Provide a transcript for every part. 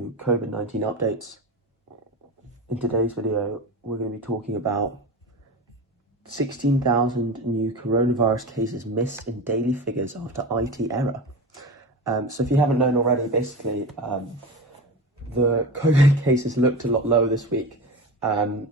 COVID-19 updates. In today's video, we're going to be talking about 16,000 new coronavirus cases missed in daily figures after IT error. So if you haven't known already, basically, the COVID cases looked a lot lower this week. There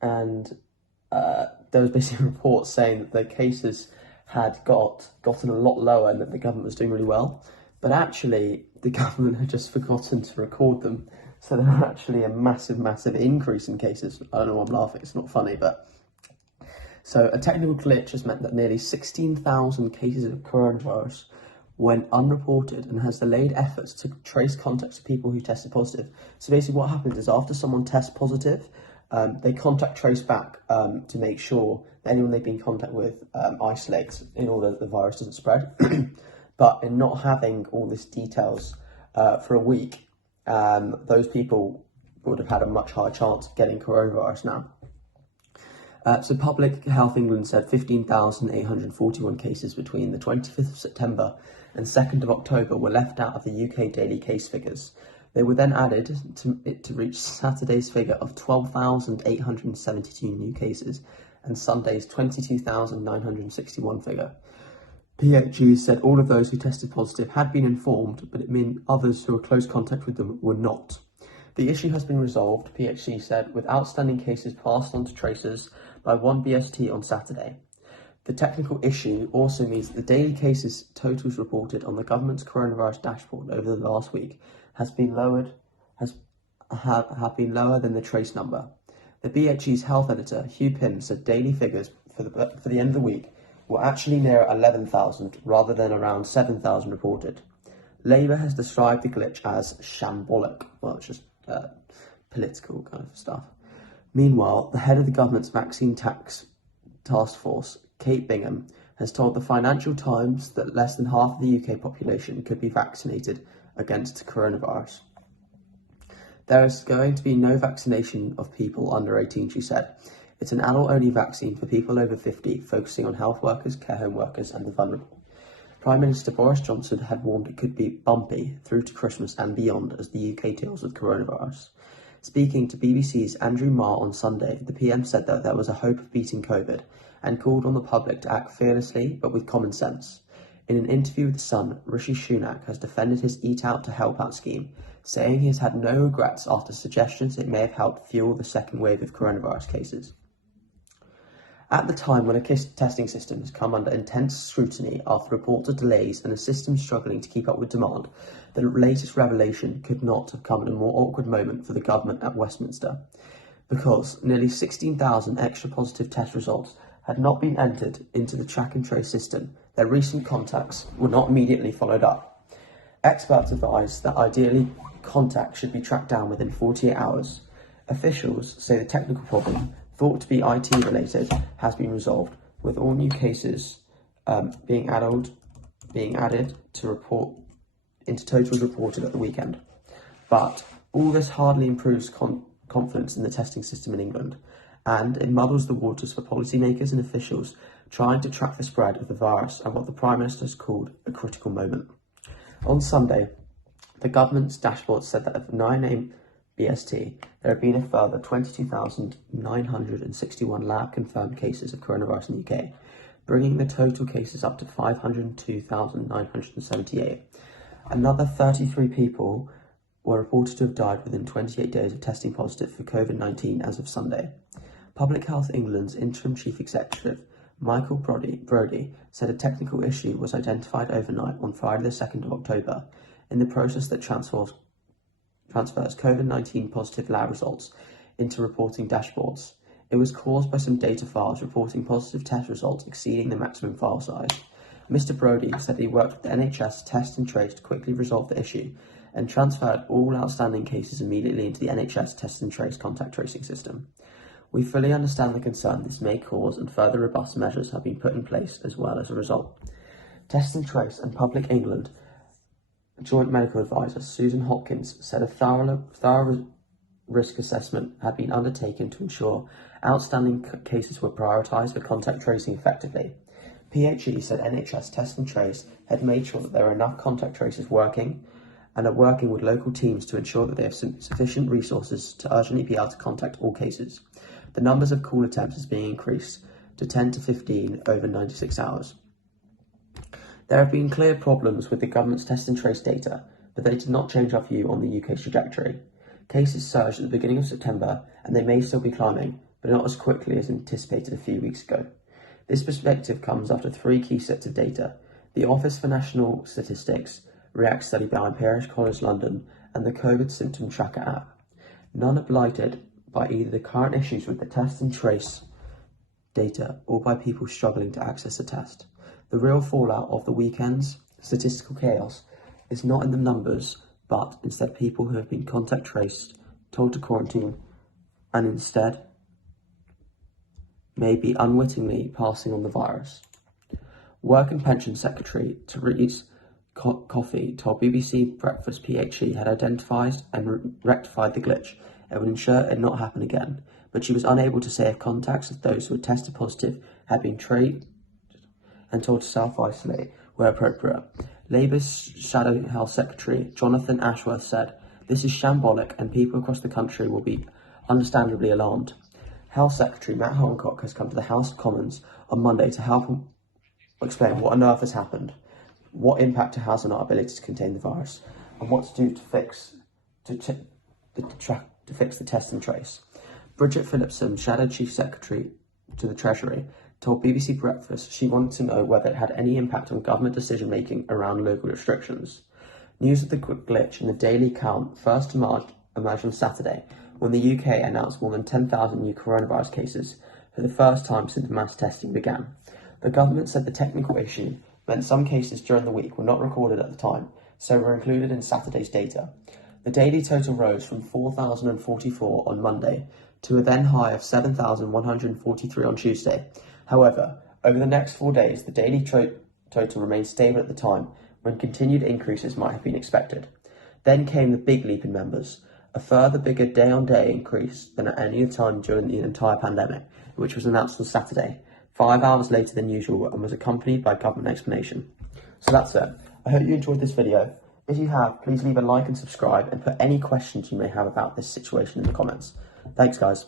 was basically reports saying that the cases had gotten a lot lower and that the government was doing really well. But actually, the government had just forgotten to record them. So there were actually a massive increase in cases. I don't know why I'm laughing, it's not funny, but... So a technical glitch has meant that nearly 16,000 cases of coronavirus went unreported and has delayed efforts to trace contacts of people who tested positive. So basically what happens is after someone tests positive, they contact trace back to make sure that anyone they've been in contact with isolates in order that the virus doesn't spread. But in not having all these details for a week, those people would have had a much higher chance of getting coronavirus now. So Public Health England said 15,841 cases between the 25th of September and 2nd of October were left out of the UK daily case figures. They were then added to reach Saturday's figure of 12,872 new cases and Sunday's 22,961 figure. PHE said all of those who tested positive had been informed, but it meant others who were close contact with them were not. The issue has been resolved, PHE said, with outstanding cases passed on to tracers by 1BST on Saturday. The technical issue also means that the daily cases totals reported on the government's coronavirus dashboard over the last week have been lower than the trace number. The BHE's health editor, Hugh Pym, said daily figures for the end of the week were actually near 11,000 rather than around 7,000 reported. Labour has described the glitch as shambolic. Well, it's just political kind of stuff. Meanwhile, the head of the government's vaccine task force, Kate Bingham, has told the Financial Times that less than half of the UK population could be vaccinated against coronavirus. There is going to be no vaccination of people under 18, she said. It's an adult-only vaccine for people over 50, focusing on health workers, care home workers and the vulnerable. Prime Minister Boris Johnson had warned it could be bumpy through to Christmas and beyond as the UK deals with coronavirus. Speaking to BBC's Andrew Marr on Sunday, the PM said that there was a hope of beating COVID and called on the public to act fearlessly but with common sense. In an interview with The Sun, Rishi Sunak has defended his Eat Out to Help Out scheme, saying he has had no regrets after suggestions it may have helped fuel the second wave of coronavirus cases. At the time when a testing system has come under intense scrutiny after reports of delays and a system struggling to keep up with demand, the latest revelation could not have come at a more awkward moment for the government at Westminster, because nearly 16,000 extra positive test results had not been entered into the track and trace system. Their recent contacts were not immediately followed up. Experts advise that ideally contacts should be tracked down within 48 hours. Officials say the technical problem, thought to be IT related, has been resolved, with all new cases being added to report into totals reported at the weekend. But all this hardly improves confidence in the testing system in England, and it muddles the waters for policymakers and officials trying to track the spread of the virus at what the Prime Minister has called a critical moment. On Sunday, the government's dashboard said that at 9 a.m. BST, there have been a further 22,961 lab-confirmed cases of coronavirus in the UK, bringing the total cases up to 502,978. Another 33 people were reported to have died within 28 days of testing positive for COVID-19 as of Sunday. Public Health England's interim chief executive, Michael Brodie, said a technical issue was identified overnight on Friday the 2nd of October in the process that transfers COVID-19 positive lab results into reporting dashboards. It was caused by some data files reporting positive test results exceeding the maximum file size. Mr. Brodie said he worked with the NHS Test and Trace to quickly resolve the issue and transferred all outstanding cases immediately into the NHS Test and Trace contact tracing system. We fully understand the concern this may cause, and further robust measures have been put in place as well as a result. Test and Trace and Public England Joint Medical Advisor Susan Hopkins said a thorough risk assessment had been undertaken to ensure outstanding cases were prioritised for contact tracing effectively. PHE said NHS Test and Trace had made sure that there were enough contact tracers working and are working with local teams to ensure that they have sufficient resources to urgently be able to contact all cases. The numbers of call attempts is being increased to 10 to 15 over 96 hours. There have been clear problems with the government's test and trace data, but they did not change our view on the UK's trajectory. Cases surged at the beginning of September, and they may still be climbing, but not as quickly as anticipated a few weeks ago. This perspective comes after 3 key sets of data: the Office for National Statistics, REACT study by Imperial College London, and the COVID Symptom Tracker app. None are blighted by either the current issues with the test and trace data or by people struggling to access a test. The real fallout of the weekend's statistical chaos is not in the numbers, but instead people who have been contact traced, told to quarantine, and instead may be unwittingly passing on the virus. Work and Pension Secretary Therese Coffey told BBC Breakfast PHE had identified and rectified the glitch and would ensure it not happen again, but she was unable to say if contacts of those who had tested positive had been traced and told to self-isolate where appropriate. Labour's Shadow Health Secretary Jonathan Ashworth said, "This is shambolic and people across the country will be understandably alarmed." Health Secretary Matt Hancock has come to the House of Commons on Monday to help explain what on earth has happened, what impact it has on our ability to contain the virus, and what to do to fix the test and trace. Bridget Phillipson, Shadow Chief Secretary to the Treasury, told BBC Breakfast she wanted to know whether it had any impact on government decision-making around local restrictions. News of the glitch in the daily count first emerged on Saturday, when the UK announced more than 10,000 new coronavirus cases for the first time since mass testing began. The government said the technical issue meant some cases during the week were not recorded at the time, so were included in Saturday's data. The daily total rose from 4,044 on Monday to a then high of 7,143 on Tuesday. However, over the next 4 days, the daily total remained stable at the time, when continued increases might have been expected. Then came the big leap in members, a further bigger day-on-day increase than at any time during the entire pandemic, which was announced on Saturday, 5 hours later than usual, and was accompanied by government explanation. So that's it. I hope you enjoyed this video. If you have, please leave a like and subscribe, and put any questions you may have about this situation in the comments. Thanks, guys.